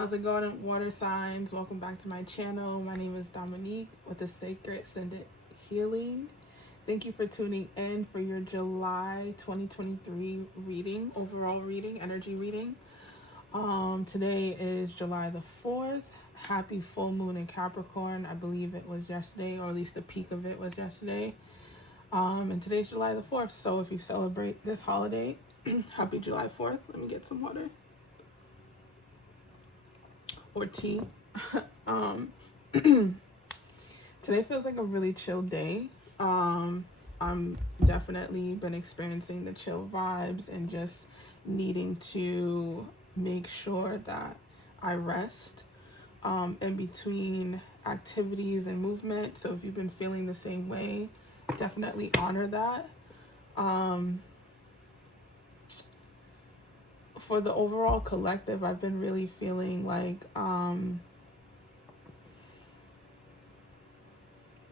How's it going, water signs? Welcome back to my channel. My name is Dominique with the Sacred Ascendant Healing. Thank you for tuning in for your July 2023 reading, overall reading, energy reading. Today is July the 4th. Happy full moon in Capricorn. I believe it was yesterday, or at least the peak of it was yesterday. And today's July the 4th. So if you celebrate this holiday, happy July 4th. Let me get some water. Or tea. Today feels like a really chill day. I'm definitely been experiencing the chill vibes and just needing to make sure that I rest in between activities and movement. So if you've been feeling the same way, definitely honor that. For the overall collective, I've been really feeling like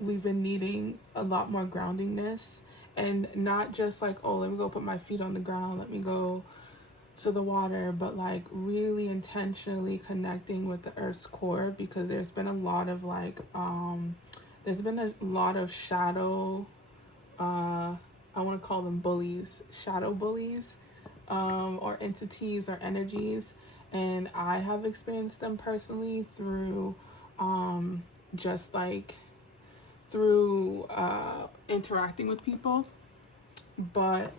we've been needing a lot more groundingness, and not just like, oh, let me go put my feet on the ground, let me go to the water, but like really intentionally connecting with the earth's core, because there's been a lot of like there's been a lot of shadow, I want to call them bullies, shadow bullies, or entities or energies, and I have experienced them personally through just like through interacting with people. But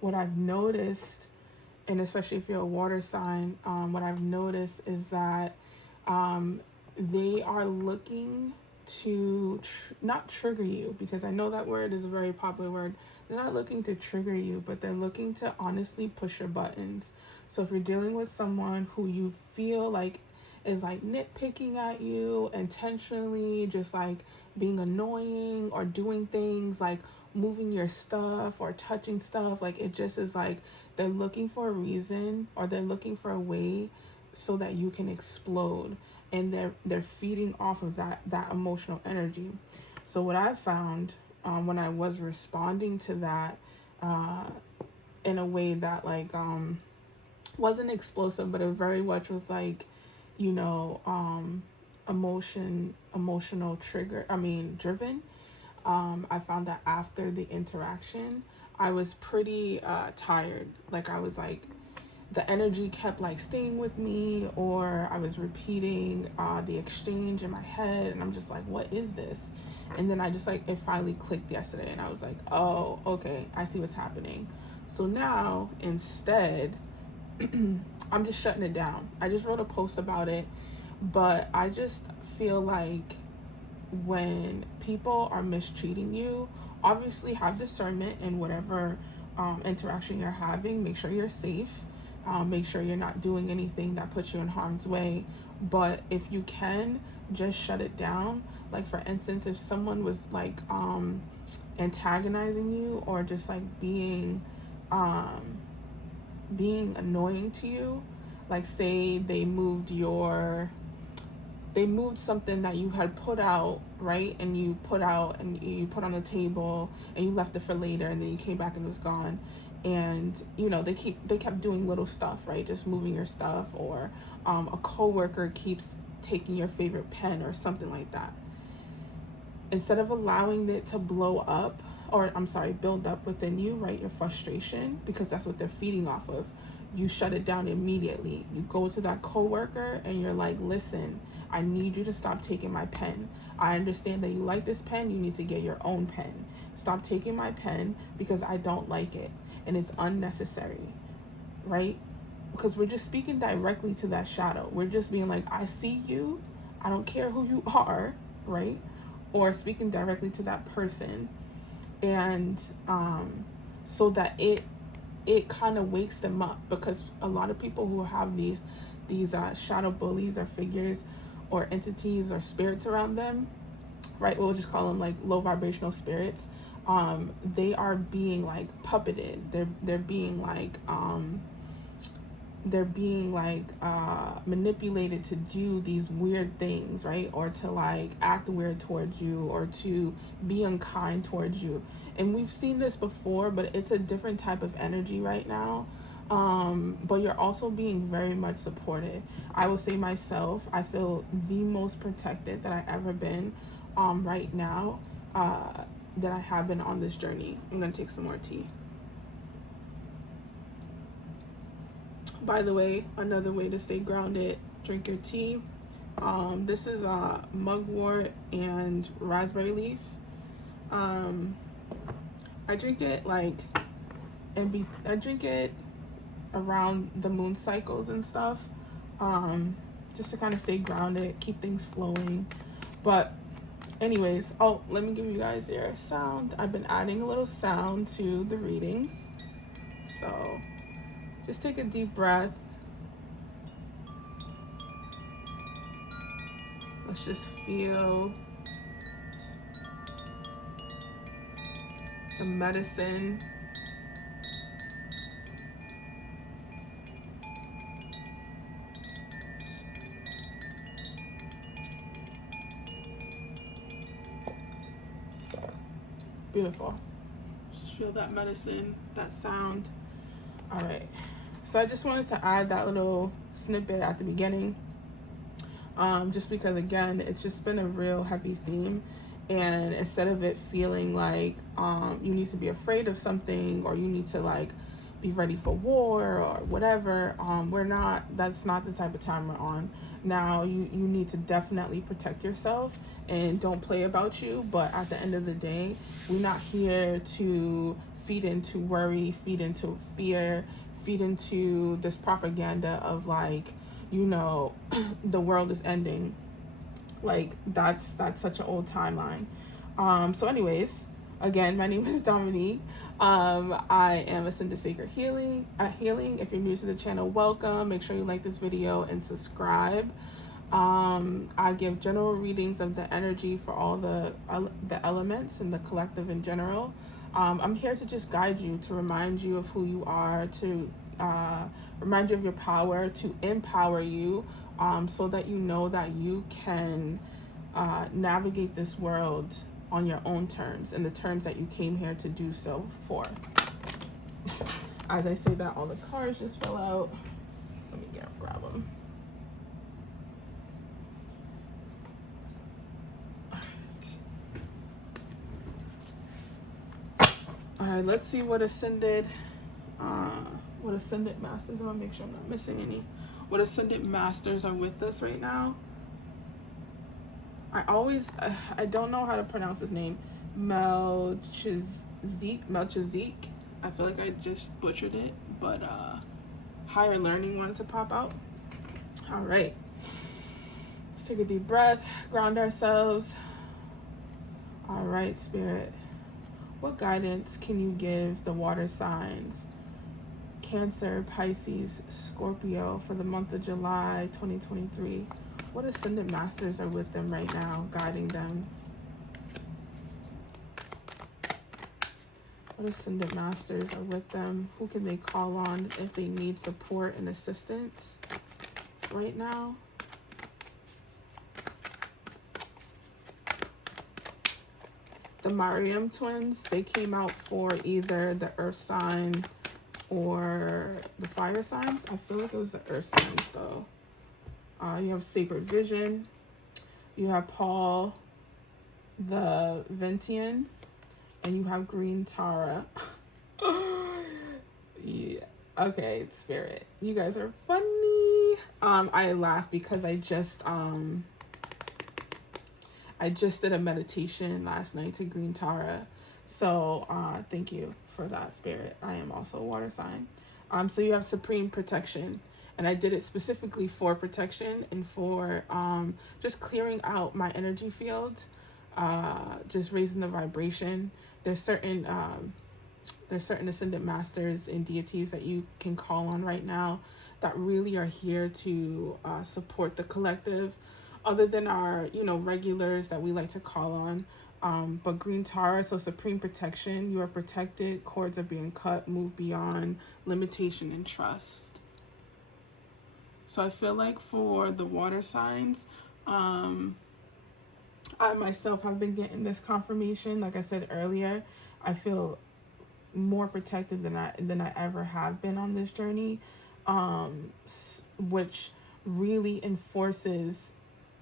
what I've noticed, and especially if you're a water sign, what I've noticed is that they are looking to not trigger you, because I know that word is a very popular word. They're not looking to trigger you, but they're looking to honestly push your buttons. So if you're dealing with someone who you feel like is like nitpicking at you intentionally, just like being annoying or doing things like moving your stuff or touching stuff, like it just is like they're looking for a reason, or they're looking for a way so that you can explode, and they're feeding off of that emotional energy. So what I found when I was responding to that in a way that like wasn't explosive, but it very much was like, you know, emotional trigger, driven. I found that after the interaction, I was pretty tired. Like I was like, the energy kept like staying with me, or I was repeating the exchange in my head, and I'm just like, what is this? And then I just like, it finally clicked yesterday, and I was like, oh, okay, I see what's happening. So now instead, I'm just shutting it down. I just wrote a post about it, but I just feel like when people are mistreating you, obviously have discernment in whatever interaction you're having. Make sure you're safe. Make sure you're not doing anything that puts you in harm's way. But if you can, just shut it down. Like for instance, if someone was like antagonizing you, or just like being annoying to you, like say they moved something that you had put out, right? And you put on the table, and you left it for later, and then you came back and it was gone. And you know, they kept doing little stuff, right? Just moving your stuff, or a coworker keeps taking your favorite pen or something like that. Instead of allowing it to blow up, or build up within you, right? Your frustration, because that's what they're feeding off of. You shut it down immediately. You go to that coworker and you're like, listen, I need you to stop taking my pen. I understand that you like this pen. You need to get your own pen. Stop taking my pen, because I don't like it and it's unnecessary, right? Because we're just speaking directly to that shadow. We're just being like, I see you. I don't care who you are, right? Or speaking directly to that person. And so that it kind of wakes them up, because a lot of people who have these shadow bullies or figures or entities or spirits around them, right? We'll just call them like low vibrational spirits. They are being like puppeted. They're being like manipulated to do these weird things, right? Or to like act weird towards you, or to be unkind towards you. And we've seen this before, but it's a different type of energy right now. But you're also being very much supported. I will say myself, I feel the most protected that I've ever been right now, that I have been on this journey. I'm gonna take some more tea. By the way, another way to stay grounded, drink your tea. This is mugwort and raspberry leaf. I drink it I drink it around the moon cycles and stuff, just to kind of stay grounded, keep things flowing. But anyways, oh, let me give you guys your sound. I've been adding a little sound to the readings, so just take a deep breath. Let's just feel the medicine. Beautiful. Just feel that medicine, that sound. All right. So I just wanted to add that little snippet at the beginning, just because, again, it's just been a real heavy theme. And instead of it feeling like you need to be afraid of something, or you need to like be ready for war or whatever, that's not the type of time we're on. Now you need to definitely protect yourself and don't play about you. But at the end of the day, we're not here to feed into worry, feed into fear, feed into this propaganda of like, the world is ending. Like that's such an old timeline. So anyways, again, my name is Dominique. I am a Ascended Sacred Healing. If you're new to the channel, welcome. Make sure you like this video and subscribe. I give general readings of the energy for all the elements and the collective in general. I'm here to just guide you, to remind you of who you are, to remind you of your power, to empower you, so that you know that you can navigate this world on your own terms, and the terms that you came here to do so for. As I say that, all the cards just fell out. Let me grab them. All right, let's see what Ascended Masters, I want to make sure I'm not missing any. What Ascended Masters are with us right now. I don't know how to pronounce his name. Melchizedek. I feel like I just butchered it, but Higher Learning wanted to pop out. All right. Let's take a deep breath, ground ourselves. All right, Spirit. What guidance can you give the water signs, Cancer, Pisces, Scorpio, for the month of July 2023? What Ascended Masters are with them right now, guiding them? What Ascended Masters are with them? Who can they call on if they need support and assistance right now? The Mariam twins, they came out for either the earth sign or the fire signs. I feel like it was the earth signs though. You have Sacred Vision. You have Paul the Ventian. And you have Green Tara. Yeah. Okay, Spirit. You guys are funny. I laugh because I just did a meditation last night to Green Tara. So thank you for that, Spirit. I am also a water sign. So you have Supreme Protection. And I did it specifically for protection and for just clearing out my energy field, just raising the vibration. There's certain Ascended Masters and deities that you can call on right now that really are here to support the collective, other than our, regulars that we like to call on. But Green Tara, so Supreme Protection, you are protected, cords are being cut, move beyond limitation and trust. So I feel like for the water signs, I myself have been getting this confirmation. Like I said earlier, I feel more protected than I ever have been on this journey, which really enforces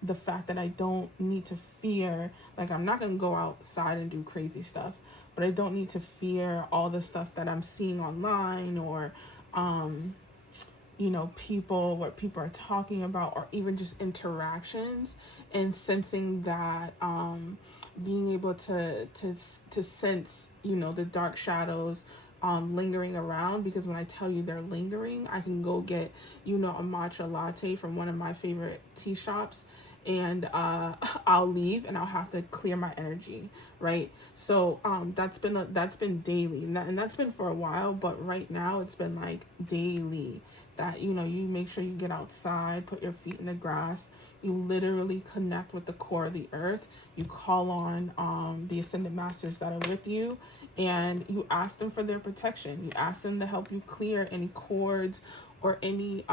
the fact that I don't need to fear, like I'm not gonna go outside and do crazy stuff, but I don't need to fear all the stuff that I'm seeing online, or you know, people, what people are talking about, or even just interactions, and sensing that being able to sense, you know, the dark shadows lingering around, because when I tell you they're lingering, I can go get, you know, a matcha latte from one of my favorite tea shops, and I'll leave and I'll have to clear my energy, right? So that's been daily, and that's been for a while, but right now it's been like daily, that, you know, you make sure you get outside, put your feet in the grass, you literally connect with the core of the earth, you call on the ascended masters that are with you, and you ask them for their protection. You ask them to help you clear any cords or any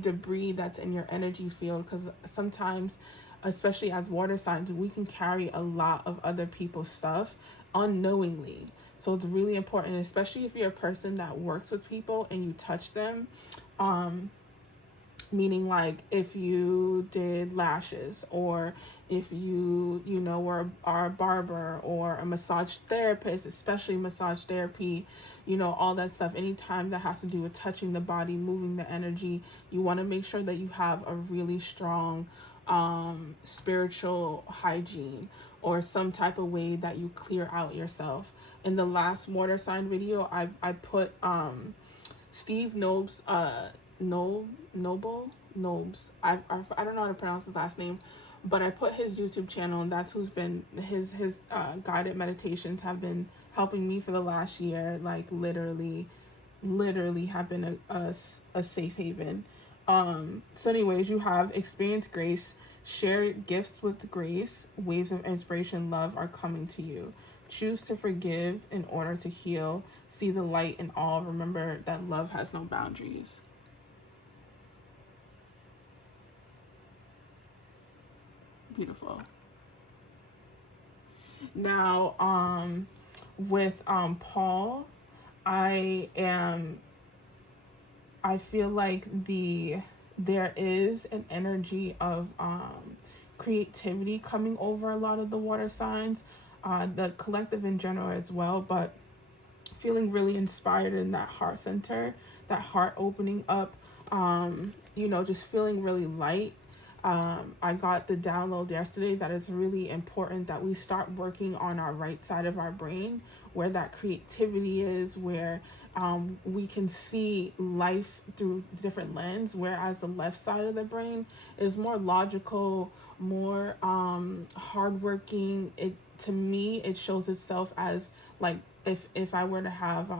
debris that's in your energy field, because sometimes, especially as water signs, we can carry a lot of other people's stuff unknowingly. So it's really important, especially if you're a person that works with people and you touch them, meaning like if you did lashes, or if you know are a barber or a massage therapist, especially massage therapy, you know, all that stuff, anytime that has to do with touching the body, moving the energy, you want to make sure that you have a really strong spiritual hygiene, or some type of way that you clear out yourself. In the last water sign video, I put Steve Nobes, Nobes. I don't know how to pronounce his last name, but I put his YouTube channel, and that's who's been his guided meditations have been helping me for the last year. Like literally have been a safe haven. So anyways, you have experienced grace, share gifts with grace, waves of inspiration, love are coming to you. Choose to forgive in order to heal. See the light in all. Remember that love has no boundaries. Beautiful. Now, with Paul, I feel like there is an energy of creativity coming over a lot of the water signs, the collective in general as well, but feeling really inspired in that heart center, that heart opening up, you know, just feeling really light. I got the download yesterday that it's really important that we start working on our right side of our brain, where that creativity is, where we can see life through different lens, whereas the left side of the brain is more logical, more hardworking. To me, it shows itself as like if I were to have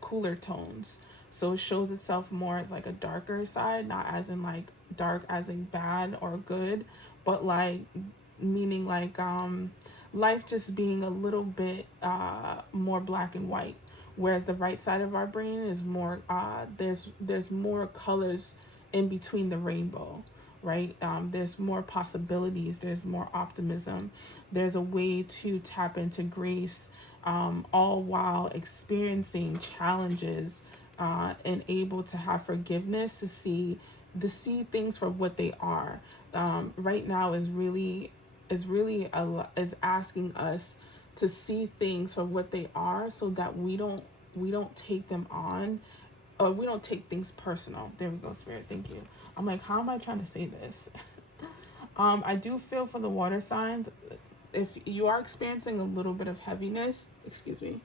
cooler tones. So it shows itself more as like a darker side, not as in like dark as in bad or good, but like meaning like life just being a little bit more black and white, whereas the right side of our brain is more there's more colors in between the rainbow, right? There's more possibilities, there's more optimism, there's a way to tap into grace, all while experiencing challenges, and able to have forgiveness to see things for what they are. Right now is asking us to see things for what they are, so that we don't take them on, or we don't take things personal. There we go, Spirit. Thank you. I'm like, how am I trying to say this? I do feel for the water signs, if you are experiencing a little bit of heaviness, excuse me.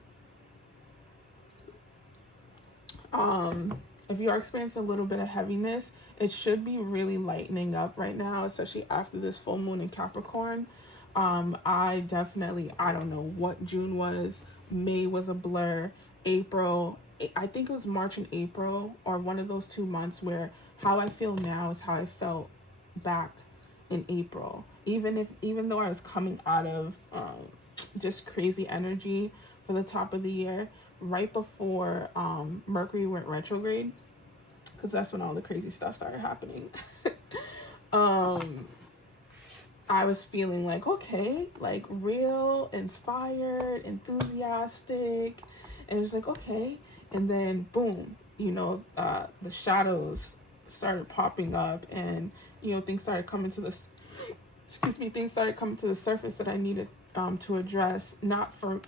If you are experiencing a little bit of heaviness, it should be really lightening up right now, especially after this full moon in Capricorn. I don't know what June was. May was a blur. April, I think it was March and April, or one of those 2 months, where how I feel now is how I felt back in April. Even though I was coming out of just crazy energy for the top of the year, right before Mercury went retrograde, because that's when all the crazy stuff started happening. I was feeling like, okay, like real inspired, enthusiastic, And it's like, okay. And then boom, the shadows started popping up, and things started coming to the things started coming to the surface that I needed to address, not for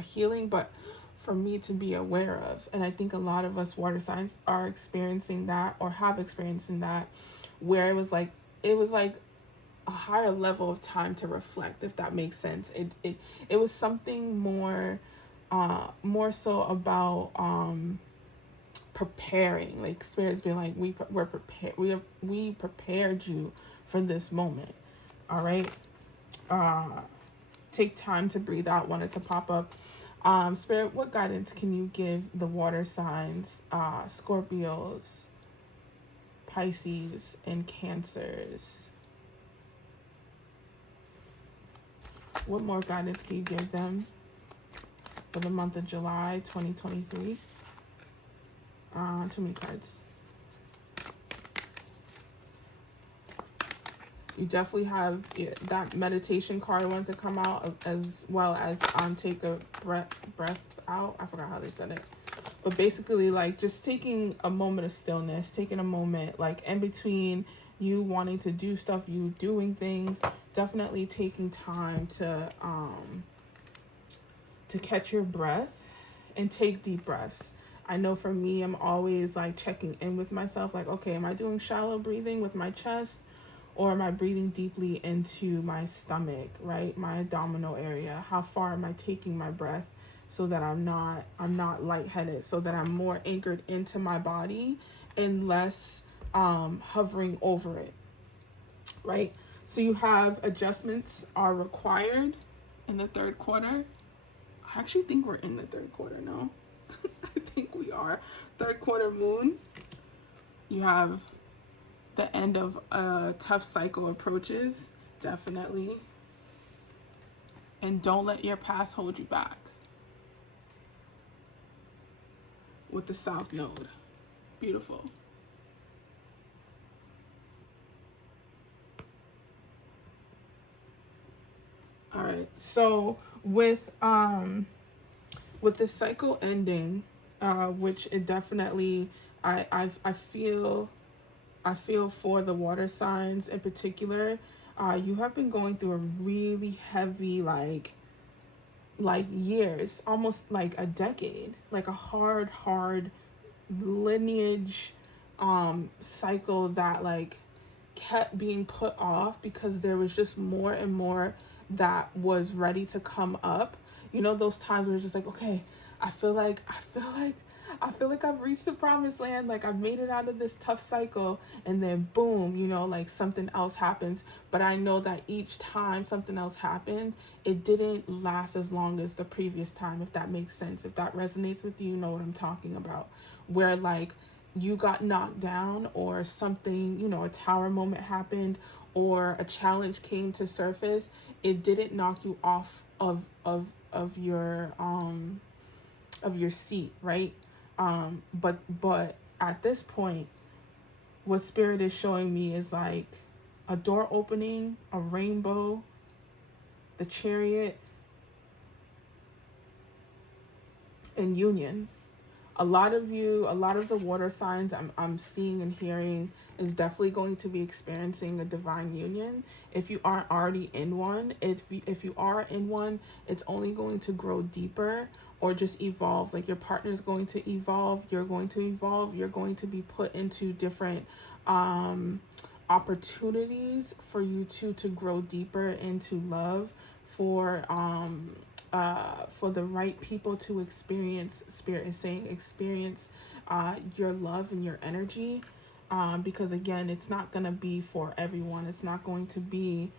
healing, but for me to be aware of. And I think a lot of us water signs are experiencing that, or have experienced that, where it was like a higher level of time to reflect, if that makes sense. It was something more so about preparing, like spirits being like, we're prepared, we prepared you for this moment. All right. Take time to breathe out. Wanted to pop up. Spirit, what guidance can you give the water signs, Scorpios, Pisces, and Cancers? What more guidance can you give them for the month of July 2023? Too many cards. You definitely have that meditation card wants to come out, as well as take a breath out. I forgot how they said it. But basically, like, just taking a moment of stillness, taking a moment, like, in between you wanting to do stuff, you doing things, definitely taking time to catch your breath and take deep breaths. I know for me, I'm always like checking in with myself, like, okay, am I doing shallow breathing with my chest, or am I breathing deeply into my stomach, right? My abdominal area. How far am I taking my breath, so that I'm not lightheaded, so that I'm more anchored into my body and less hovering over it, right? So you have adjustments are required in the third quarter. I actually think we're in the third quarter now. I think we are. Third quarter moon. You have the end of a tough cycle approaches, definitely. And don't let your past hold you back. With the South Node. Beautiful. All right. So with the cycle ending, which it definitely, I feel for the water signs in particular, you have been going through a really heavy, like years, almost like a decade, like a hard lineage cycle that like kept being put off because there was just more and more that was ready to come up. Those times where it's just like, okay, I feel like I've reached the promised land, like I've made it out of this tough cycle, and then boom, like something else happens. But I know that each time something else happened, it didn't last as long as the previous time, if that makes sense. If that resonates with you, you know what I'm talking about. Where like you got knocked down, or something, a tower moment happened, or a challenge came to surface, it didn't knock you off of your seat, right? But at this point, what Spirit is showing me is like a door opening, a rainbow, the Chariot, and union. A lot of the water signs I'm seeing and hearing is definitely going to be experiencing a divine union. If you aren't already in one, if you are in one, it's only going to grow deeper, or just evolve. Like your partner is going to evolve, you're going to evolve, you're going to be put into different opportunities for you to grow deeper into love, for the right people to experience. Spirit is saying experience your love and your energy, because again, it's not going to be for everyone. It's not going to be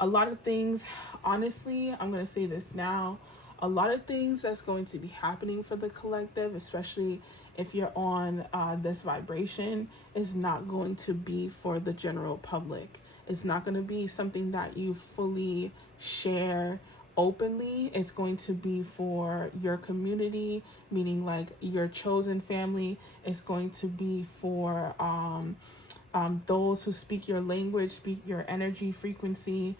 a lot of things. Honestly, I'm going to say this now, a lot of things that's going to be happening for the collective, especially if you're on this vibration, is not going to be for the general public. It's not going to be something that you fully share openly. It's going to be for your community, meaning like your chosen family. It's going to be for those who speak your language, speak your energy frequency,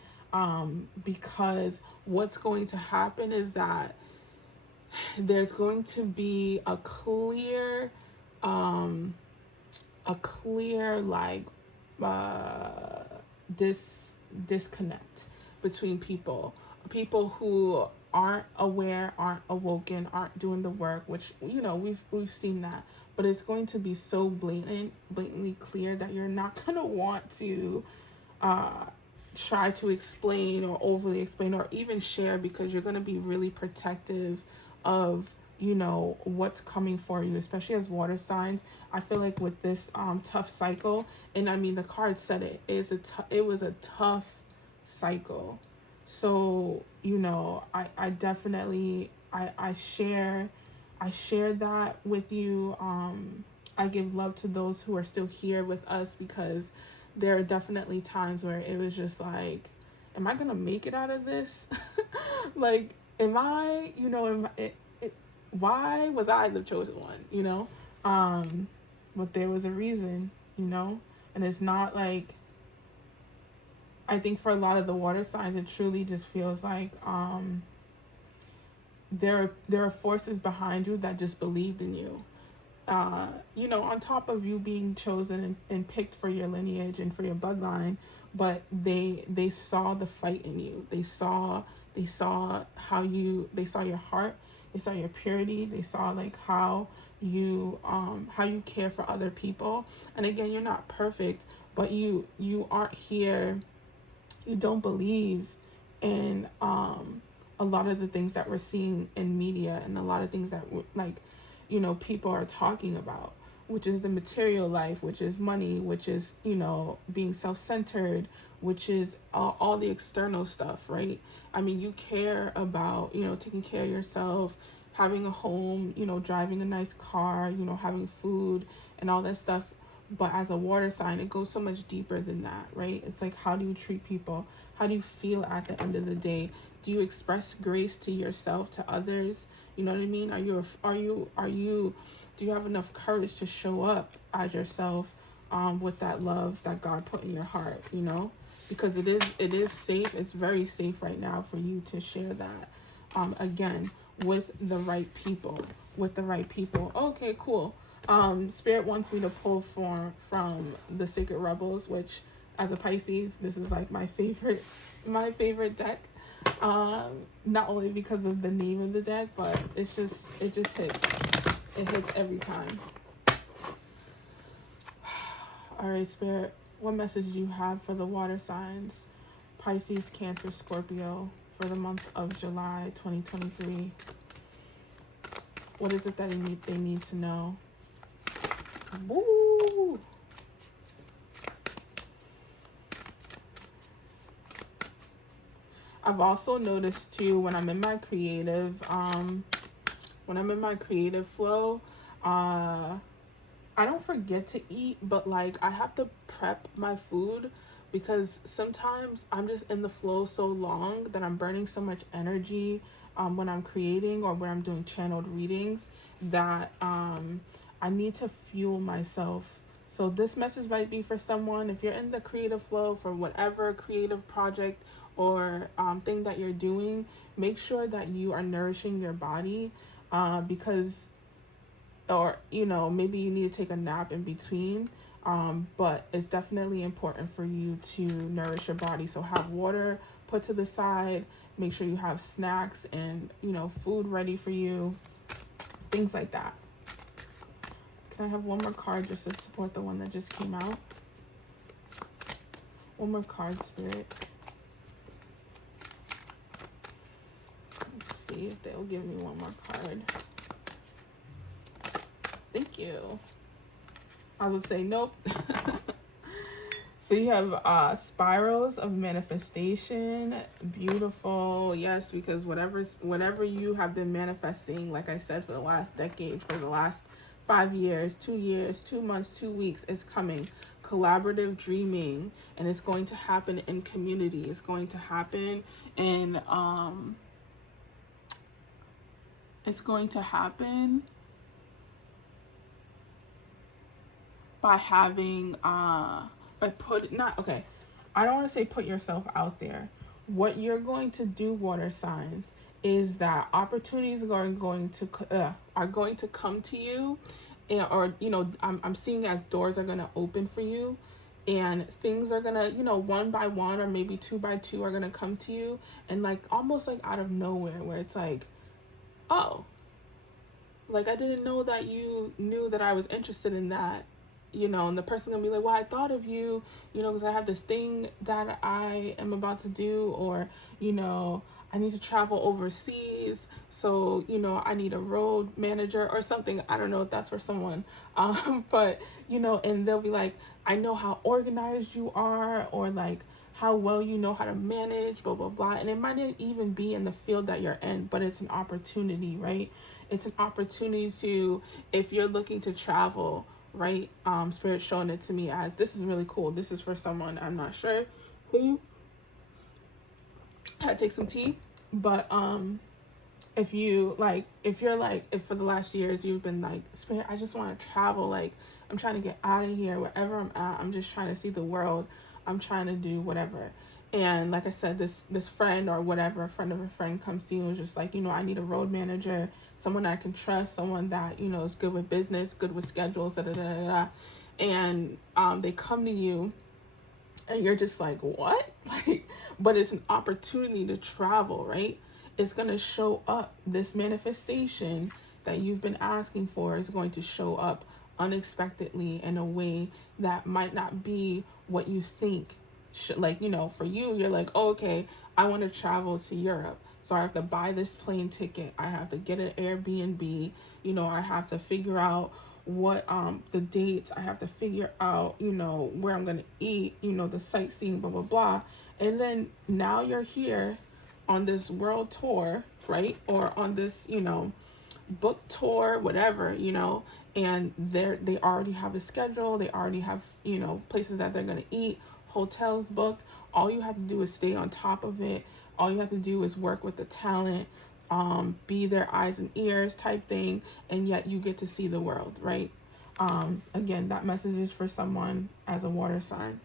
because what's going to happen is that there's going to be a clear like uh disconnect between people who aren't aware, aren't awoken, aren't doing the work, which, you know, we've seen that. But it's going to be so blatantly clear that you're not going to want to uh try to explain or overly explain or even share, because you're going to be really protective of, you know, what's coming for you, especially as water signs. I feel like with this tough cycle, and I mean the card said it was a tough cycle. So, you know, I definitely I share that with you. I give love to those who are still here with us, because there are definitely times where it was just like, am I gonna make it out of this? Like, am I, you know, why was I the chosen one, you know? But there was a reason, you know? And it's not like, I think for a lot of the water signs, it truly just feels like there are forces behind you that just believed in you. You know, on top of you being chosen and picked for your lineage and for your bloodline, but they saw the fight in you. They saw they saw your heart, they saw your purity, they saw like how you care for other people. And again, you're not perfect, but you aren't here, you don't believe in a lot of the things that we're seeing in media, and a lot of things that like, you know, people are talking about, which is the material life, which is money, which is, you know, being self-centered, which is all the external stuff, right? I mean, you care about, you know, taking care of yourself, having a home, you know, driving a nice car, you know, having food and all that stuff. But as a water sign, it goes so much deeper than that, right? It's like, how do you treat people? How do you feel at the end of the day? Do you express grace to yourself, to others? You know what I mean? Do you have enough courage to show up as yourself with that love that God put in your heart, you know? Because it is safe. It's very safe right now for you to share that. Again, with the right people, Okay, cool. Spirit wants me to pull from the Sacred Rebels, which as a Pisces, this is like my favorite deck. Not only because of the name of the deck, but it just hits. It hits every time. All right, Spirit, what message do you have for the water signs, Pisces, Cancer, Scorpio, for the month of July 2023? What is it that they need to know? Woo! I've also noticed too, when I'm in my creative flow, I don't forget to eat, but like I have to prep my food, because sometimes I'm just in the flow so long that I'm burning so much energy when I'm creating or when I'm doing channeled readings, that I need to fuel myself. So this message might be for someone, if you're in the creative flow for whatever creative project or thing that you're doing, make sure that you are nourishing your body, because, or, you know, maybe you need to take a nap in between, but it's definitely important for you to nourish your body. So have water put to the side, make sure you have snacks and, you know, food ready for you, things like that. Can I have one more card just to support the one that just came out? One more card, Spirit. Let's see if they'll give me one more card. Thank you. I would say nope. So you have spirals of manifestation. Beautiful. Yes, because whatever you have been manifesting, like I said, for the last decade, for the last 5 years, 2 years, 2 months, 2 weeks, is coming. Collaborative dreaming, and it's going to happen in community. It's going to happen in it's going to happen by having I don't want to say put yourself out there. What you're going to do, water signs, is that opportunities are going to come to you, and or I'm seeing as doors are going to open for you, and things are going to, one by one or maybe two by two are going to come to you, and like almost like out of nowhere, where it's like, oh, like I didn't know that you knew that I was interested in that, and the person's gonna be like, well, I thought of you, because I have this thing that I am about to do, or, I need to travel overseas. So, I need a road manager or something. I don't know if that's for someone. But, and they'll be like, I know how organized you are, or like how well you know how to manage, blah, blah, blah. And it might not even be in the field that you're in, but it's an opportunity, right? It's an opportunity to, if you're looking to travel, right? Spirit showing it to me as, this is really cool. This is for someone, I'm not sure who. Had to take some tea, but if you're like, if for the last years you've been like, Spirit, I just want to travel, like I'm trying to get out of here, wherever I'm at, I'm just trying to see the world, I'm trying to do whatever. And like I said, this friend or whatever, a friend of a friend comes to you and is just like, I need a road manager, someone I can trust, someone that, is good with business, good with schedules, da da da da da. And they come to you and you're just like, what? Like, but it's an opportunity to travel, right? It's going to show up. This manifestation that you've been asking for is going to show up unexpectedly in a way that might not be what you think. Like, for you, you're like, oh, okay, I want to travel to Europe. So I have to buy this plane ticket. I have to get an Airbnb. I have to figure out what the dates. I have to figure out, where I'm going to eat, the sightseeing, blah, blah, blah. And then now you're here on this world tour, right? Or on this, book tour, whatever, and they already have a schedule. They already have, places that they're going to eat, hotels booked. All you have to do is stay on top of it. All you have to do is work with the talent, be their eyes and ears type thing, and yet you get to see the world, right? Again, that message is for someone as a water sign.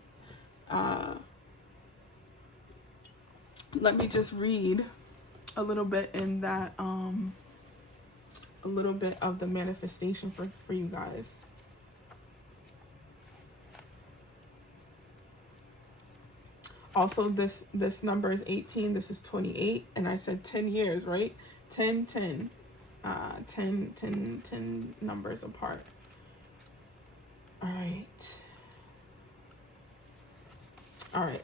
Let me just read a little bit in that, a little bit of the manifestation for you guys. Also, this number is 18, this is 28, and I said 10 years, right? 10 numbers apart. All right.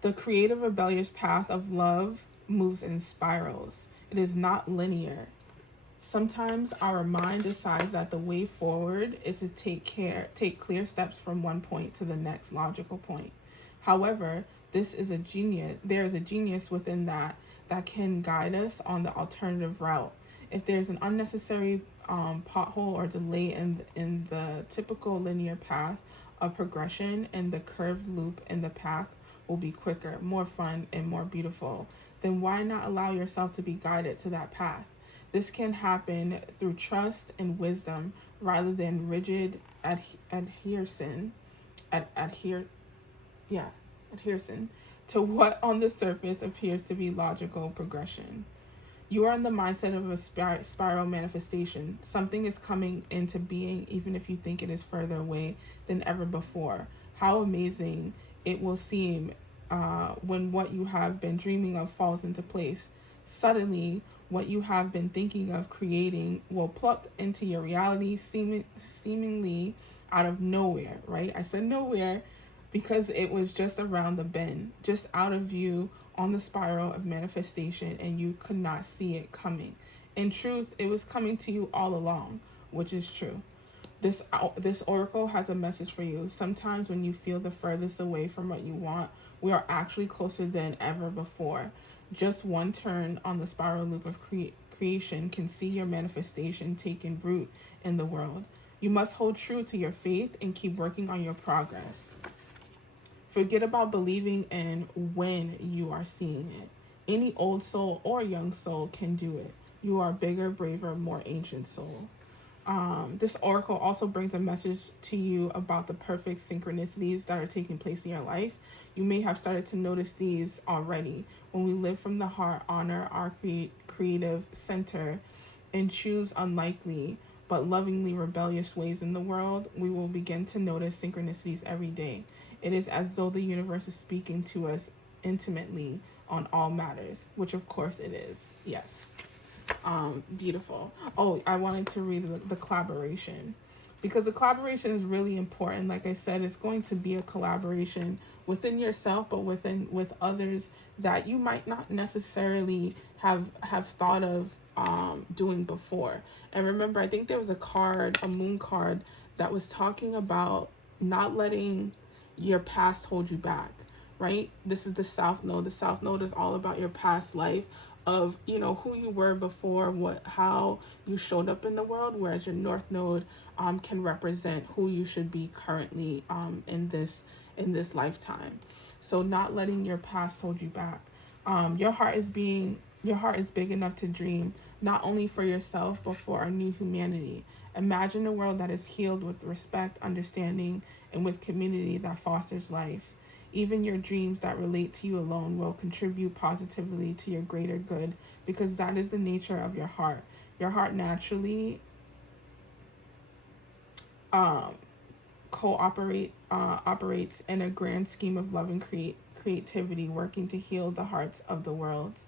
The creative rebellious path of love moves in spirals. It is not linear. Sometimes our mind decides that the way forward is to take clear steps from one point to the next logical point. However, there is a genius within that can guide us on the alternative route. If there's an unnecessary pothole or delay in the typical linear path of progression, and the curved loop in the path will be quicker, more fun, and more beautiful, then why not allow yourself to be guided to that path? This can happen through trust and wisdom rather than rigid adherence to what on the surface appears to be logical progression. You are in the mindset of a spiral manifestation. Something is coming into being even if you think it is further away than ever before. How amazing it will seem when what you have been dreaming of falls into place. Suddenly, what you have been thinking of creating will pluck into your reality seemingly out of nowhere, right? I said nowhere because it was just around the bend, just out of view on the spiral of manifestation, and you could not see it coming. In truth, it was coming to you all along, which is true. This oracle has a message for you. Sometimes when you feel the furthest away from what you want, we are actually closer than ever before. Just one turn on the spiral loop of creation can see your manifestation taking root in the world. You must hold true to your faith and keep working on your progress. Forget about believing in when you are seeing it. Any old soul or young soul can do it. You are bigger, braver, more ancient soul. This oracle also brings a message to you about the perfect synchronicities that are taking place in your life. You may have started to notice these already. When we live from the heart, honor our creative center, and choose unlikely but lovingly rebellious ways in the world, we will begin to notice synchronicities every day. It is as though the universe is speaking to us intimately on all matters, which of course it is. Yes. Beautiful. Oh, I wanted to read the collaboration, because the collaboration is really important. Like I said, it's going to be a collaboration within yourself, but with others that you might not necessarily have thought of doing before. And remember, I think there was a moon card that was talking about not letting your past hold you back, right? This is the South Node. The South Node is all about your past life, of who you were before, how you showed up in the world, whereas your North Node can represent who you should be currently in this lifetime. So not letting your past hold you back. Your heart is big enough to dream, not only for yourself but for a new humanity. Imagine a world that is healed with respect, understanding, and with community that fosters life. Even your dreams that relate to you alone will contribute positively to your greater good, because that is the nature of your heart. Your heart naturally operates in a grand scheme of love and creativity, working to heal the hearts of the world.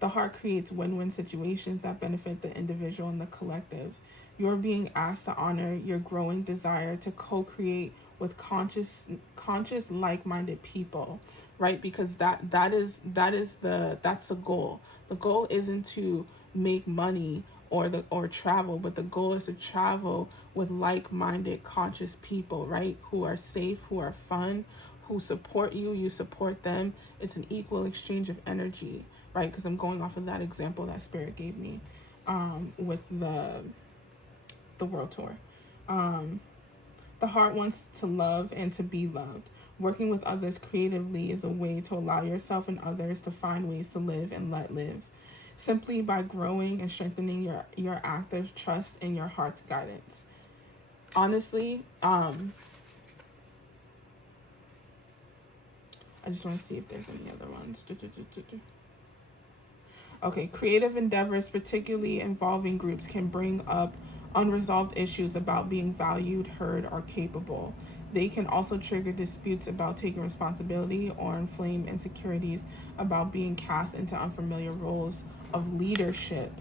The heart creates win-win situations that benefit the individual and the collective. You're being asked to honor your growing desire to co-create with conscious like-minded people, right? Because that's the goal. The goal isn't to make money or travel, but the goal is to travel with like-minded conscious people, right? Who are safe, who are fun, who support you, you support them. It's an equal exchange of energy, right? Because I'm going off of that example that Spirit gave me with the world tour. The heart wants to love and to be loved. Working with others creatively is a way to allow yourself and others to find ways to live and let live, simply by growing and strengthening your active trust in your heart's guidance. Honestly, I just want to see if there's any other ones. Okay, creative endeavors, particularly involving groups, can bring up unresolved issues about being valued, heard, or capable. They can also trigger disputes about taking responsibility or inflame insecurities about being cast into unfamiliar roles of leadership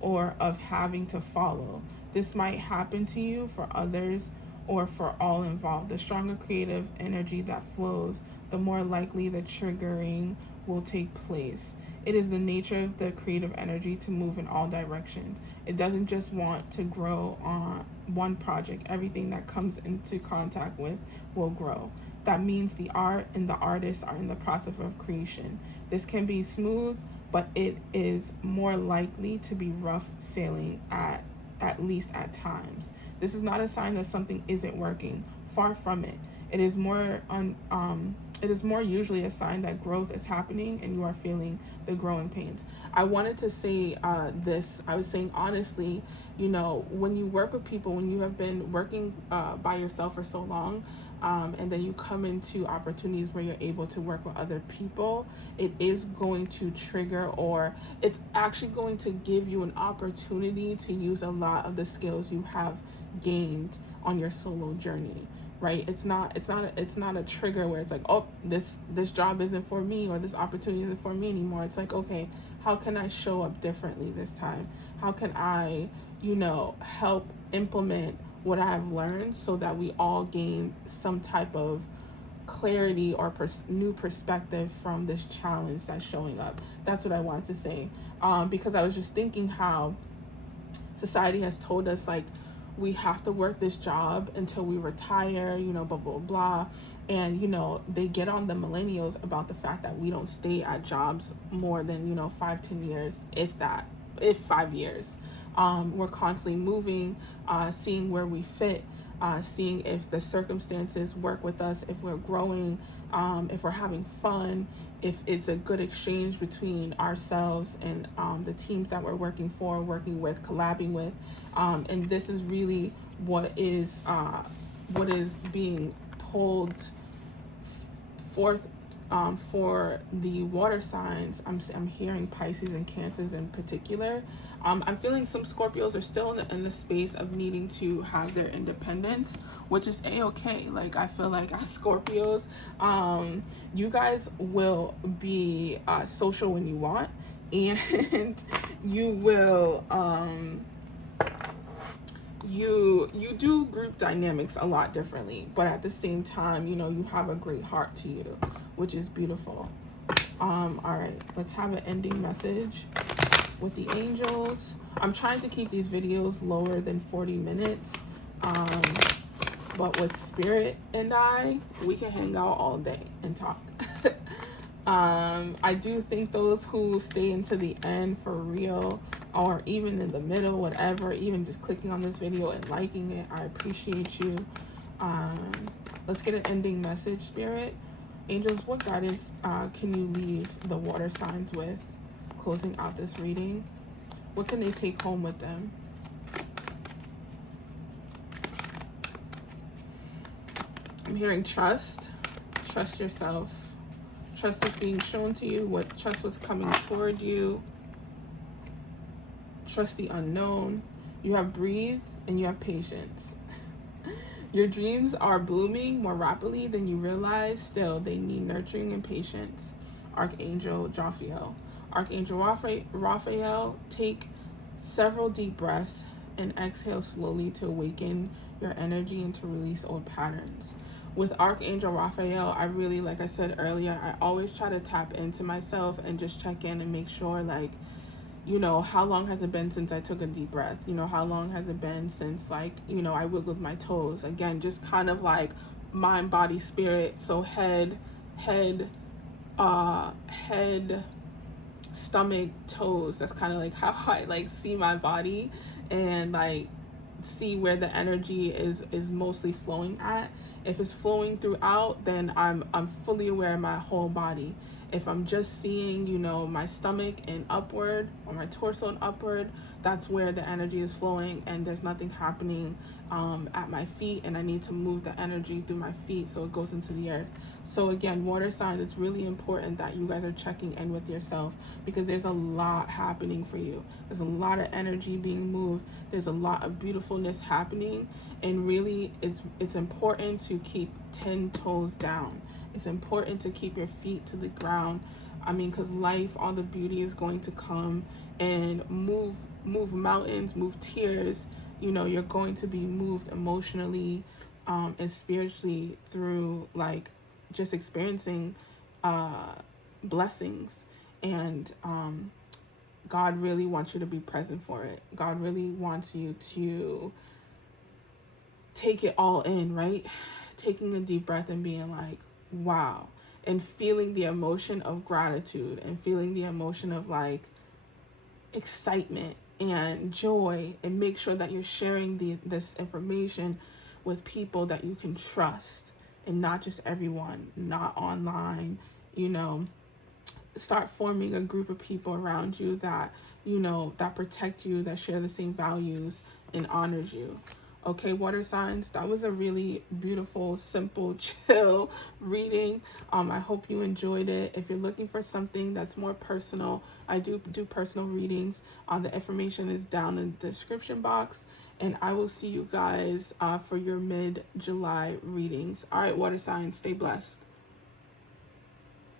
or of having to follow. This might happen to you, for others, or for all involved. The stronger creative energy that flows, the more likely the triggering will take place. It is the nature of the creative energy to move in all directions. It doesn't just want to grow on one project. Everything that comes into contact with will grow. That means the art and the artist are in the process of creation. This can be smooth, but it is more likely to be rough sailing at least at times. This is not a sign that something isn't working. Far from it. It is more usually a sign that growth is happening and you are feeling the growing pains. I wanted to say this. I was saying, honestly, when you work with people, when you have been working by yourself for so long, and then you come into opportunities where you're able to work with other people, it is going to trigger, or it's actually going to give you an opportunity to use a lot of the skills you have gained on your solo journey. Right? It's not a trigger where it's like, oh, this job isn't for me, or this opportunity isn't for me anymore. It's like, okay, how can I show up differently this time? How can I, help implement what I've learned so that we all gain some type of clarity or new perspective from this challenge that's showing up. That's what I wanted to say. Because I was just thinking how society has told us, like, we have to work this job until we retire, blah, blah, blah. And, they get on the millennials about the fact that we don't stay at jobs more than, 5-10 years, if 5 years. We're constantly moving, seeing where we fit. seeing if the circumstances work with us, if we're growing, if we're having fun, if it's a good exchange between ourselves and the teams that we're working for, working with, collabing with. And this is really what is being pulled forth for the water signs. I'm hearing Pisces and Cancers in particular. I'm feeling some Scorpios are still in the space of needing to have their independence, which is a-okay. Like, I feel like as Scorpios, you guys will be social when you want, and you will you do group dynamics a lot differently, but at the same time, you know, you have a great heart to you, which is beautiful. All right, let's have an ending message with the angels. I'm trying to keep these videos lower than 40 minutes, but with Spirit and we can hang out all day and talk. I do think those who stay into the end for real, or even in the middle, whatever, even just clicking on this video and liking it, I appreciate you. Let's get an ending message, Spirit. Angels, what guidance can you leave the water signs with, closing out this reading? What can they take home with them? I'm hearing trust. Trust yourself. Trust was being shown to you. What trust was coming toward you. Trust the unknown. You have breathe and you have patience. Your dreams are blooming more rapidly than you realize. Still, they need nurturing and patience. Archangel Jophiel. Archangel Raphael, take several deep breaths and exhale slowly to awaken your energy and to release old patterns. With Archangel Raphael, I really, like I said earlier, I always try to tap into myself and just check in and make sure, like, you know, how long has it been since I took a deep breath? You know, how long has it been since, like, you know, I wiggled my toes? Again, just kind of like mind, body, spirit. So head, stomach, toes. That's kind of like how I like see my body and like see where the energy is mostly flowing at. If it's flowing throughout, then I'm fully aware of my whole body. If I'm just seeing, you know, my stomach and upward, or my torso and upward, that's where the energy is flowing and there's nothing happening at my feet, and I need to move the energy through my feet so it goes into the earth. So again, water signs, it's really important that you guys are checking in with yourself, because there's a lot happening for you. There's a lot of energy being moved. There's a lot of beautifulness happening, and really it's important to keep 10 toes down. It's important to keep your feet to the ground. I mean, because life, all the beauty is going to come and move mountains, move tears. You know, you're going to be moved emotionally and spiritually through, like, just experiencing blessings. And God really wants you to be present for it. God really wants you to take it all in, right? Taking a deep breath and being like, wow, and feeling the emotion of gratitude and feeling the emotion of like excitement and joy, and make sure that you're sharing this information with people that you can trust, and not just everyone, not online. You know, start forming a group of people around you that, you know, that protect you, that share the same values and honors you. Okay, water signs, that was a really beautiful, simple, chill reading. I hope you enjoyed it. If you're looking for something that's more personal, I do personal readings. The information is down in the description box, and I will see you guys for your mid-July readings. All right, water signs, stay blessed.